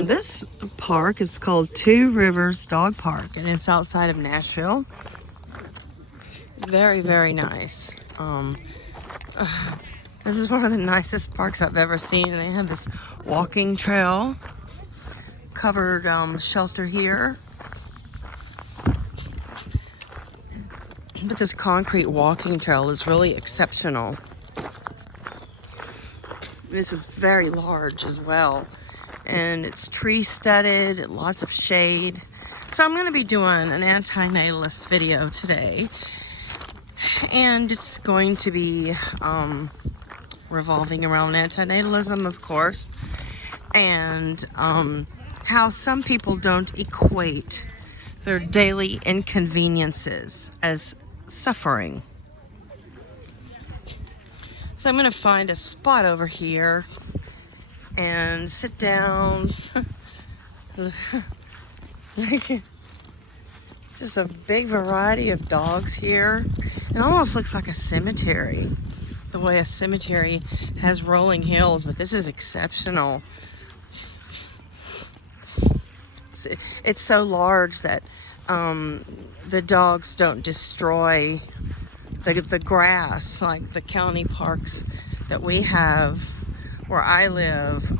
This park is called Two Rivers Dog Park, and it's outside of Nashville. It's very, very nice. This is one of the nicest parks I've ever seen. And they have this walking trail, covered shelter here. But this concrete walking trail is really exceptional. This is very large as well. And it's tree studded, lots of shade. So I'm going to be doing an antinatalist video today. And it's going to be revolving around antinatalism, of course. And how some people don't equate their daily inconveniences as suffering. So I'm going to find a spot over here and sit down. Just a big variety of dogs here. It almost looks like a cemetery, the way a cemetery has rolling hills, but this is exceptional. It's so large that the dogs don't destroy the grass like the county parks that we have where I live.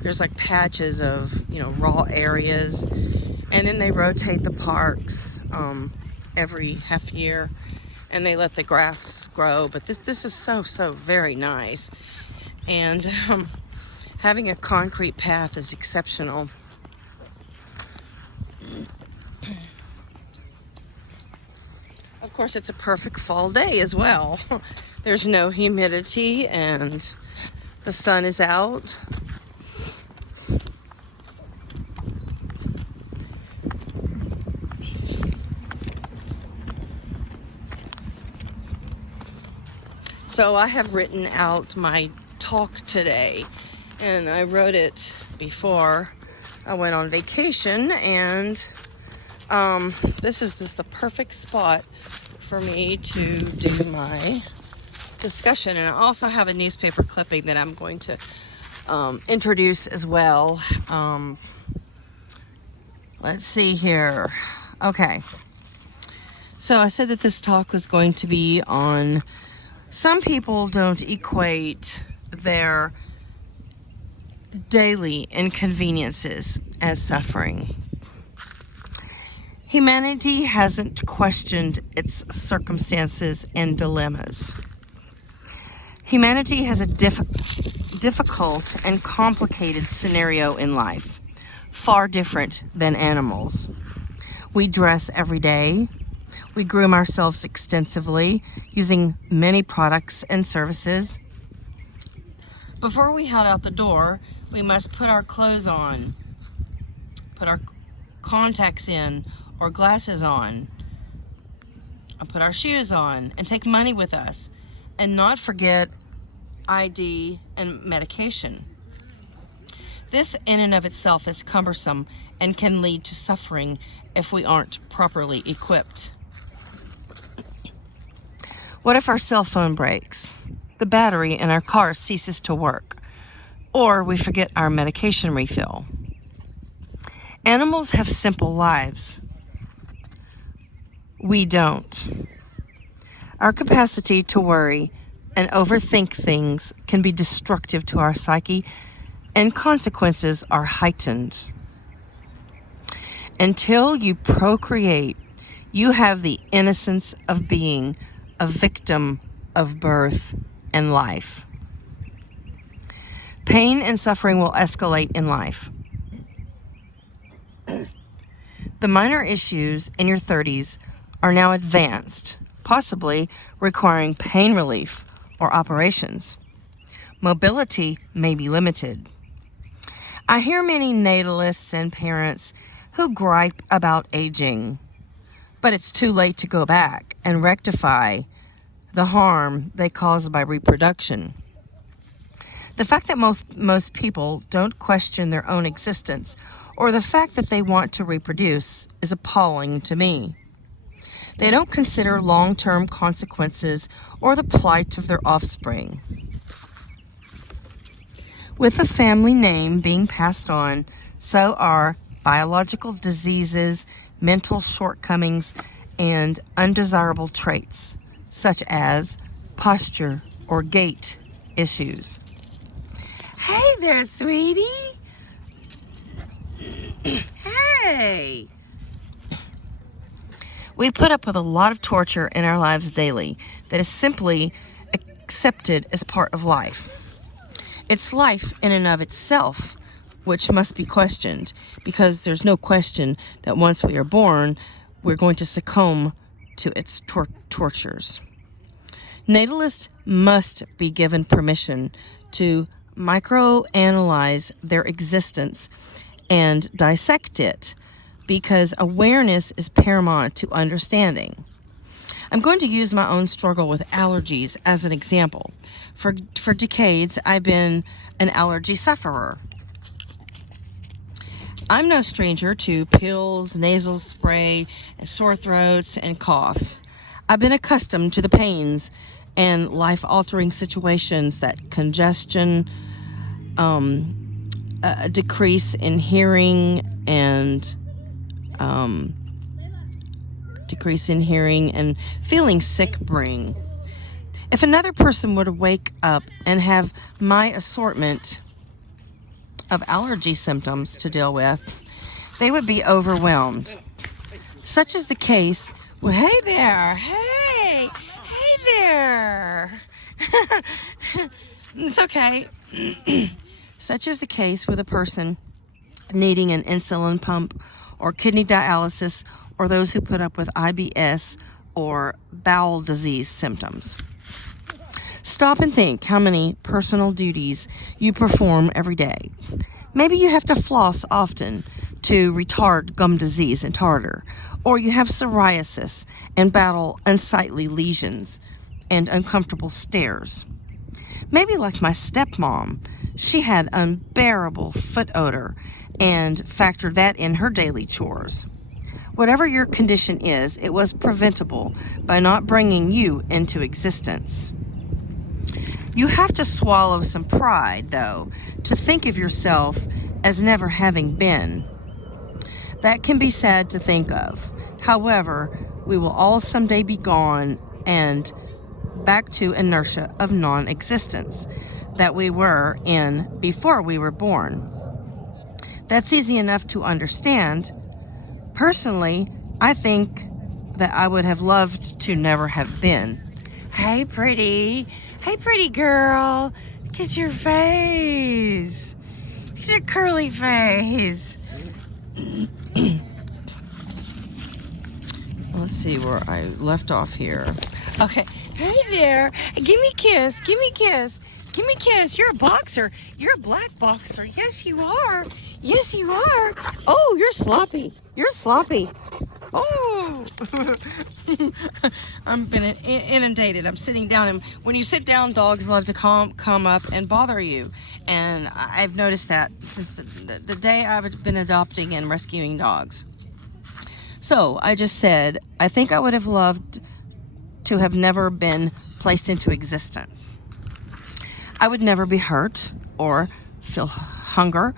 There's like patches of, raw areas, and then they rotate the parks every half year, and they let the grass grow. But this is so very nice, and having a concrete path is exceptional. Of course, it's a perfect fall day as well. There's no humidity and the sun is out. So I have written out my talk today, and I wrote it before I went on vacation, and this is just the perfect spot for me to do my discussion. And I also have a newspaper clipping that I'm going to introduce as well. Let's see here. Okay. So I said that this talk was going to be on some people don't equate their daily inconveniences as suffering. Humanity hasn't questioned its circumstances and dilemmas. Humanity has a difficult and complicated scenario in life, far different than animals. We dress every day. We groom ourselves extensively, using many products and services. Before we head out the door, we must put our clothes on, put our contacts in or glasses on, and put our shoes on, and take money with us, and not forget ID and medication. This in and of itself is cumbersome and can lead to suffering if we aren't properly equipped. What if our cell phone breaks, the battery in our car ceases to work, or we forget our medication refill? Animals have simple lives. We don't. Our capacity to worry and overthink things can be destructive to our psyche, and consequences are heightened. Until you procreate, you have the innocence of being a victim of birth and life. Pain and suffering will escalate in life. The minor issues in your 30s are now advanced, possibly requiring pain relief or operations. Mobility may be limited. I hear many natalists and parents who gripe about aging, but it's too late to go back and rectify the harm they cause by reproduction. The fact that most people don't question their own existence, or the fact that they want to reproduce, is appalling to me. They don't consider long-term consequences or the plight of their offspring. With the family name being passed on, so are biological diseases, mental shortcomings, and undesirable traits, such as posture or gait issues. Hey there, sweetie. Hey. We put up with a lot of torture in our lives daily that is simply accepted as part of life. It's life in and of itself, which must be questioned, because there's no question that once we are born, we're going to succumb to its tortures. Natalists must be given permission to microanalyze their existence and dissect it, because awareness is paramount to understanding. I'm going to use my own struggle with allergies as an example. For decades, I've been an allergy sufferer. I'm no stranger to pills, nasal spray, and sore throats, and coughs. I've been accustomed to the pains and life-altering situations that congestion, a decrease in hearing, and feeling sick bring. If another person were to wake up and have my assortment of allergy symptoms to deal with, they would be overwhelmed. Such is the case with, hey there, hey there. It's okay. Such is the case with a person needing an insulin pump or kidney dialysis, or those who put up with IBS or bowel disease symptoms. Stop and think how many personal duties you perform every day. Maybe you have to floss often to retard gum disease and tartar, or you have psoriasis and battle unsightly lesions and uncomfortable stares. Maybe like my stepmom, she had unbearable foot odor and factored that in her daily chores. Whatever your condition is, it was preventable by not bringing you into existence. You have to swallow some pride, though, to think of yourself as never having been. That can be sad to think of. However, we will all someday be gone and back to inertia of non-existence that we were in before we were born. That's easy enough to understand. Personally, I think that I would have loved to never have been. Hey, pretty girl. Look at your face. Look at your curly face. Let's see where I left off here. Okay. Hey there. Give me a kiss. Give me a kiss. Give me a kiss. You're a boxer. You're a black boxer. Yes, you are. Yes, you are. Oh, you're sloppy. You're sloppy. Oh. I'm been inundated. I'm sitting down, and when you sit down, dogs love to come up and bother you. And I've noticed that since the day I've been adopting and rescuing dogs. So I just said, I think I would have loved to have never been placed into existence. I would never be hurt or feel hunger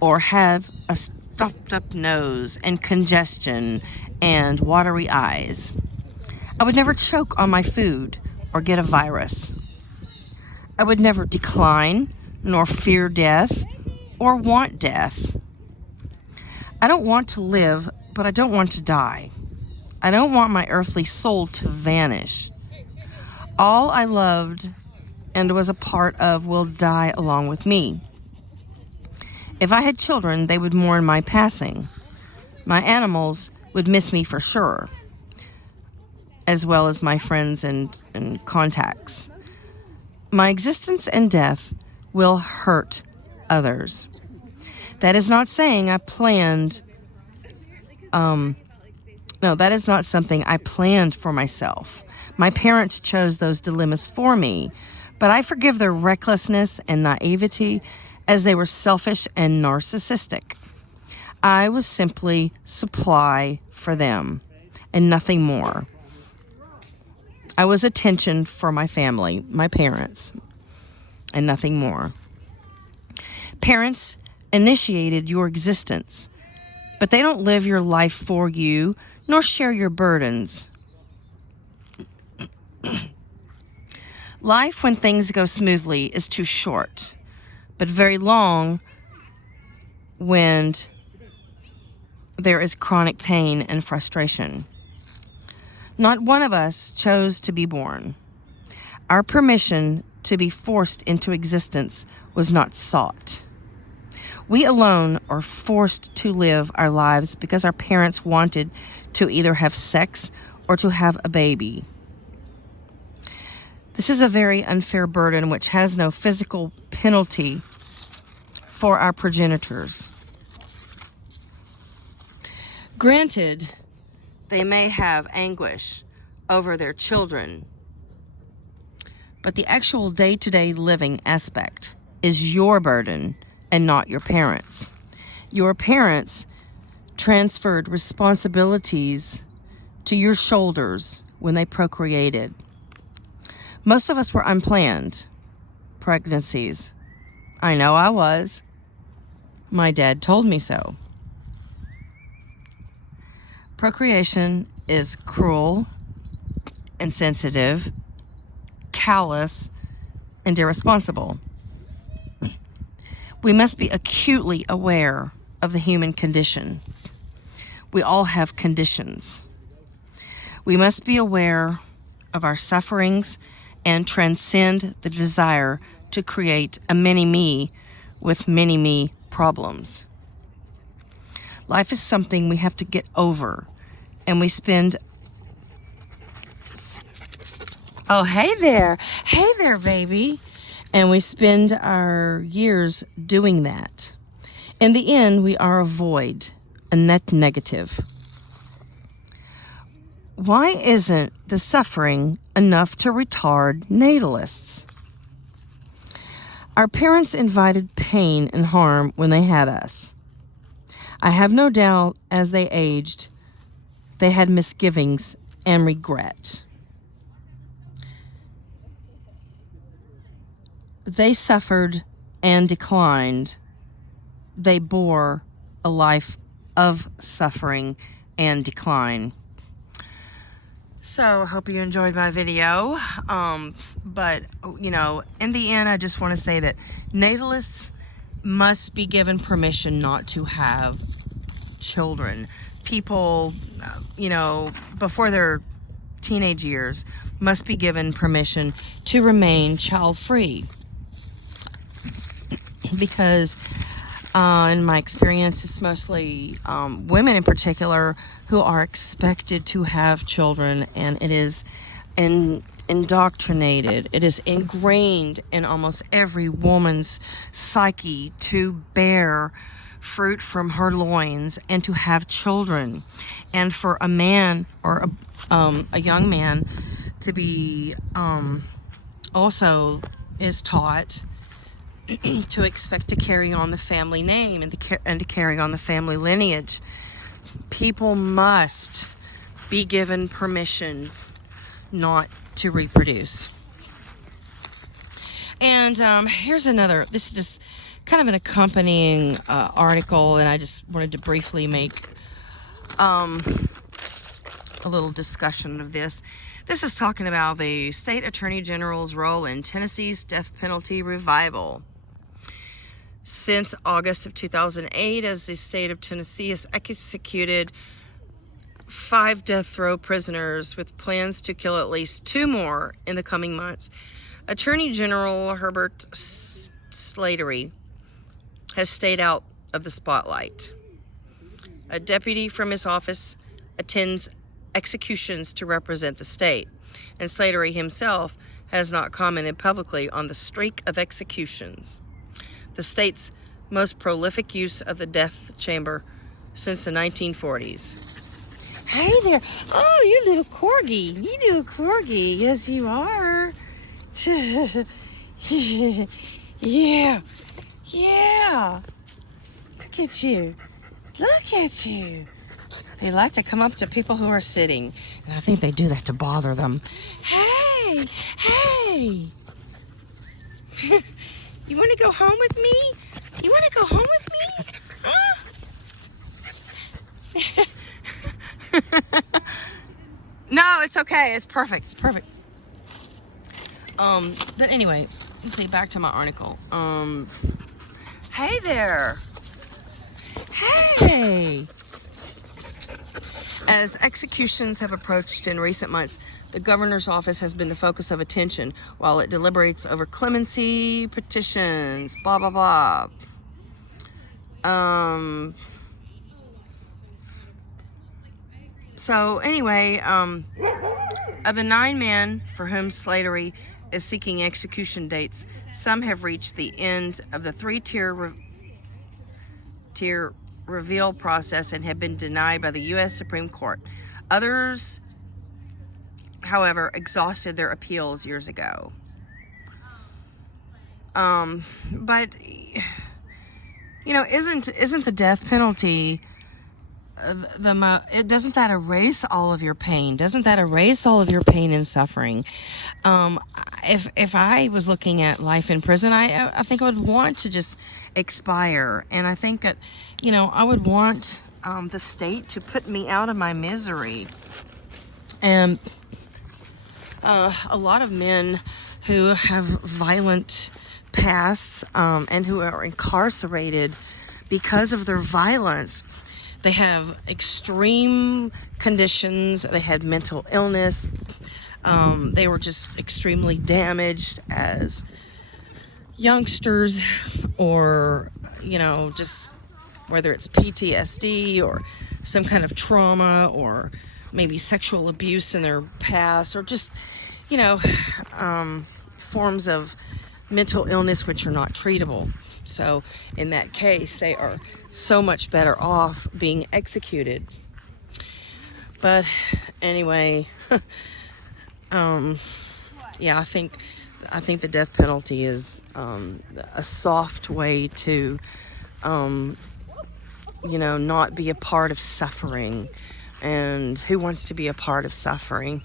or have a stuffed up nose and congestion and watery eyes. I would never choke on my food or get a virus. I would never decline nor fear death or want death. I don't want to live, but I don't want to die. I don't want my earthly soul to vanish. All I loved and was a part of will die along with me. If I had children, they would mourn my passing. My animals would miss me for sure, as well as my friends and contacts. My existence and death will hurt others. That is not saying I planned, that is not something I planned for myself. My parents chose those dilemmas for me, but I forgive their recklessness and naivety as they were selfish and narcissistic. I was simply supply for them and nothing more. I was attention for my family, my parents, and nothing more. Parents initiated your existence, but they don't live your life for you, nor share your burdens. Life, when things go smoothly, is too short, but very long when there is chronic pain and frustration. Not one of us chose to be born. Our permission to be forced into existence was not sought. We alone are forced to live our lives because our parents wanted to either have sex or to have a baby. This is a very unfair burden which has no physical penalty for our progenitors. Granted, they may have anguish over their children, but the actual day-to-day living aspect is your burden and not your parents. Your parents transferred responsibilities to your shoulders when they procreated. Most of us were unplanned pregnancies. I know I was. My dad told me so. Procreation is cruel, insensitive, callous, and irresponsible. We must be acutely aware of the human condition. We all have conditions. We must be aware of our sufferings and transcend the desire to create a mini-me with mini-me problems. Life is something we have to get over, and we spend... Oh, hey there, baby. And we spend our years doing that. In the end, we are a void, a net negative. Why isn't the suffering enough to retard natalists? Our parents invited pain and harm when they had us. I have no doubt as they aged, they had misgivings and regret. They suffered and declined. They bore a life of suffering and decline. So I hope you enjoyed my video. But, you know, in the end, I just want to say that natalists must be given permission not to have children. People, you know, before their teenage years, must be given permission to remain child-free. Because in my experience, it's mostly women in particular who are expected to have children, and it is indoctrinated. It is ingrained in almost every woman's psyche to bear fruit from her loins and to have children. And for a man or a young man to be also is taught to expect to carry on the family name and to carry on the family lineage. People must be given permission not to reproduce. And here's another, this is just kind of an accompanying article, and I just wanted to briefly make a little discussion of this. This is talking about the state attorney general's role in Tennessee's death penalty revival. Since August of 2008, as the state of Tennessee has executed 5 death row prisoners with plans to kill at least 2 more in the coming months, Attorney General Herbert Slattery has stayed out of the spotlight. A deputy from his office attends executions to represent the state, and Slattery himself has not commented publicly on the streak of executions, the state's most prolific use of the death chamber since the 1940s. Hey there. Oh, you little corgi. You little corgi. Yes, you are. Yeah. Yeah. Look at you. Look at you. They like to come up to people who are sitting, and I think they do that to bother them. Hey. Hey. You want to go home with me? You want to go home with me? No, it's okay. It's perfect. It's perfect. But anyway, let's see, back to my article. Hey there. Hey. As executions have approached in recent months, the governor's office has been the focus of attention while it deliberates over clemency petitions, blah, blah, blah. So anyway, of the 9 men for whom Slattery is seeking execution dates, some have reached the end of the 3-tier reveal process and have been denied by the U.S. Supreme Court. Others, however, exhausted their appeals years ago. But isn't the death penalty doesn't that erase all of your pain? Doesn't that erase all of your pain and suffering? If I was looking at life in prison, I think I would want to just expire, and I think that I would want the state to put me out of my misery. And a lot of men who have violent pasts and who are incarcerated because of their violence, they have extreme conditions. They had mental illness. They were just extremely damaged as youngsters, or just whether it's PTSD or some kind of trauma, or maybe sexual abuse in their past, or just forms of mental illness which are not treatable. So in that case, they are so much better off being executed. But anyway, yeah, I think the death penalty is a soft way to not be a part of suffering. And who wants to be a part of suffering?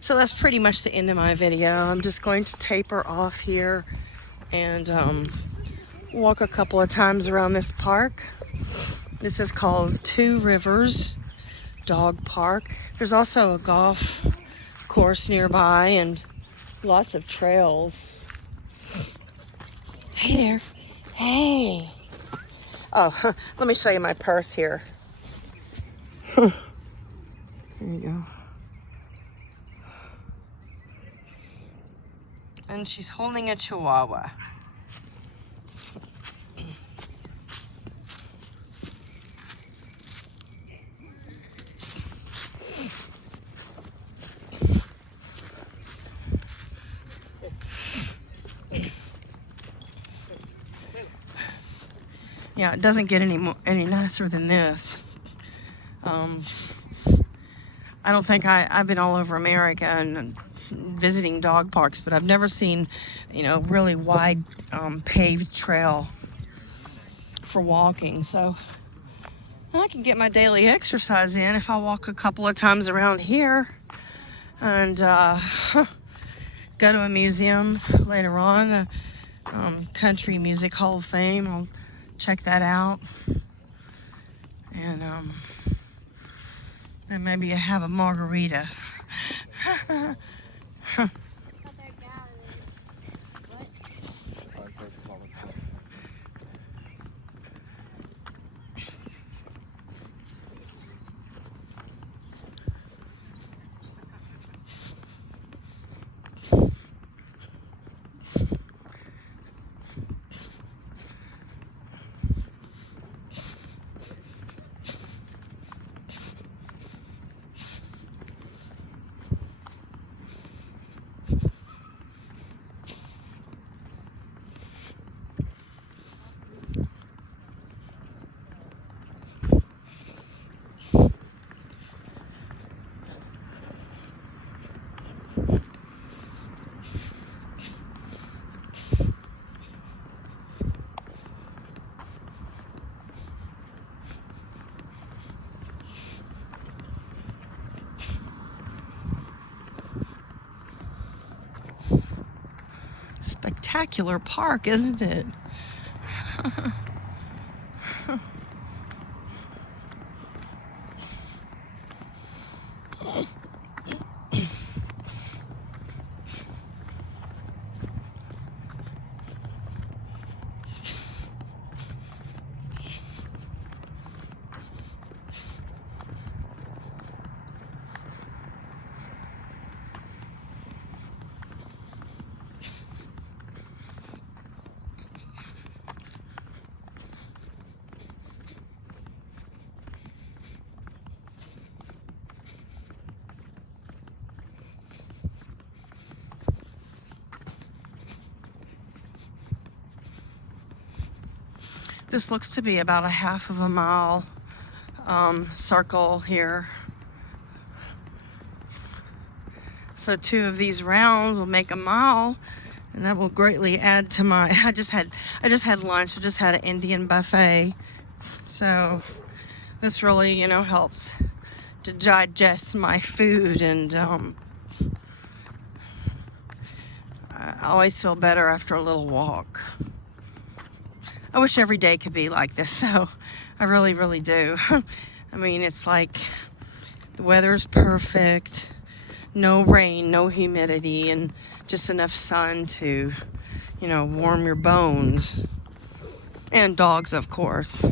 So that's pretty much the end of my video. I'm just going to taper off here and walk a couple of times around this park. This is called Two Rivers Dog Park. There's also a golf course nearby and lots of trails. Hey there. Hey. Oh, let me show you my purse here. There you go. And she's holding a chihuahua. Yeah, it doesn't get any nicer than this. I don't think I've been all over America and visiting dog parks, but I've never seen, really wide paved trail for walking. So I can get my daily exercise in if I walk a couple of times around here and go to a museum later on, the Country Music Hall of Fame. I'll check that out, and maybe have a margarita. Spectacular park, isn't it? This looks to be about a half of a mile circle here. So 2 of these rounds will make a mile, and that will greatly add to my, I just had lunch. I just had an Indian buffet. So this really, helps to digest my food, and I always feel better after a little walk. I wish every day could be like this, so I really, really do. I mean, it's like the weather's perfect, no rain, no humidity, and just enough sun to, warm your bones. And dogs, of course.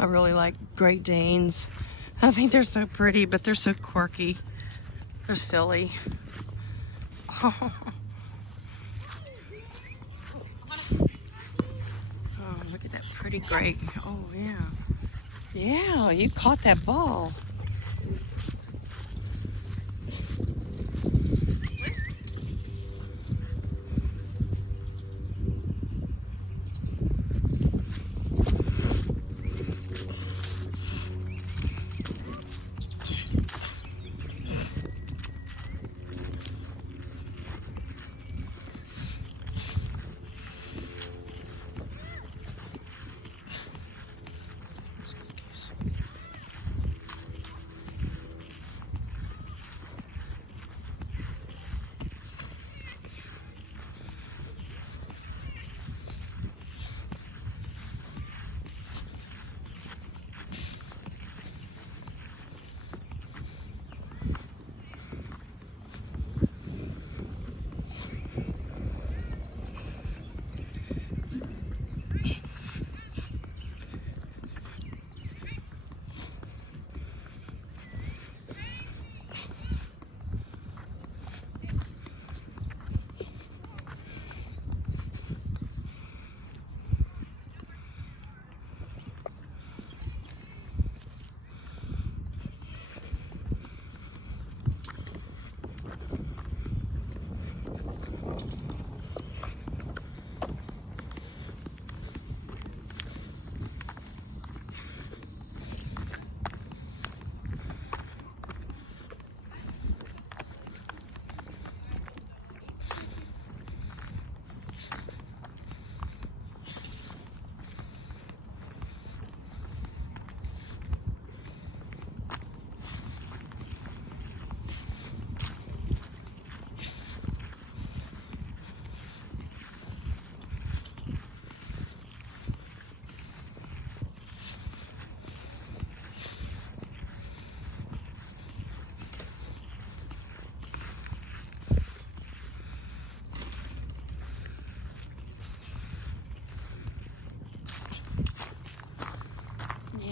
I really like Great Danes. I think they're so pretty, but they're so quirky. They're silly. Oh, look at that pretty great. Oh, yeah. Yeah, you caught that ball.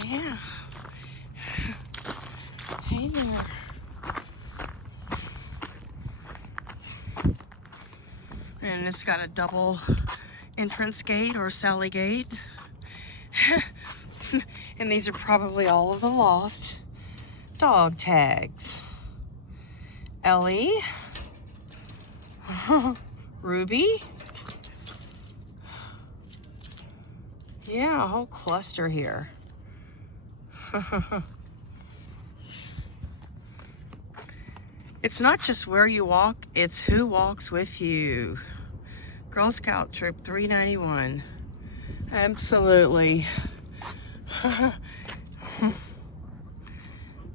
Yeah. Hey there. And it's got a double entrance gate or Sally gate. And these are probably all of the lost dog tags. Ellie, Ruby? Yeah, a whole cluster here. It's not just where you walk, it's who walks with you. Girl Scout Troop 391. Absolutely.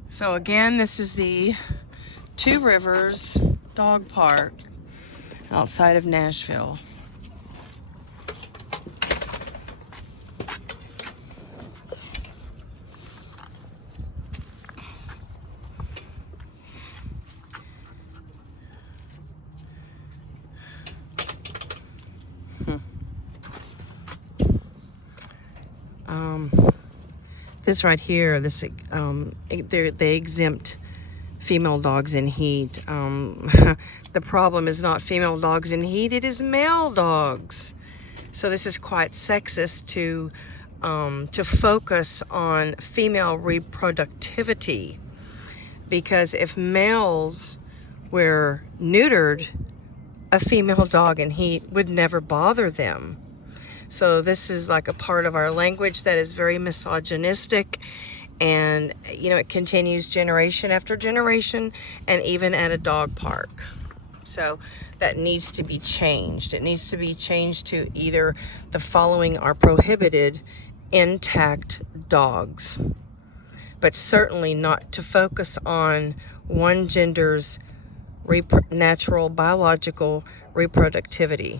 So again, this is the Two Rivers Dog Park outside of Nashville. This right here, they exempt female dogs in heat. The problem is not female dogs in heat, it is male dogs. So this is quite sexist to focus on female reproductivity, because if males were neutered, a female dog in heat would never bother them. So this is like a part of our language that is very misogynistic, and it continues generation after generation, and even at a dog park. So that needs to be changed. It needs to be changed to either the following are prohibited: intact dogs, but certainly not to focus on one gender's natural biological reproductivity.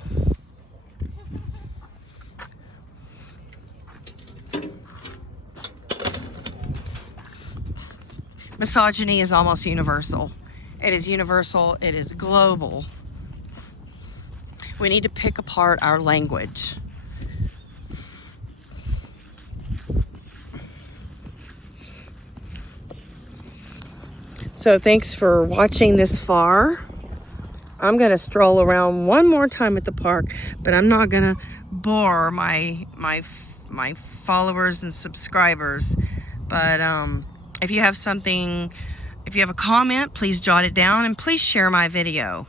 Misogyny is almost universal. It is universal, it is global. We need to pick apart our language. So thanks for watching this far. I'm gonna stroll around one more time at the park, but I'm not gonna bore my followers and subscribers. But if you have a comment, please jot it down, and please share my video.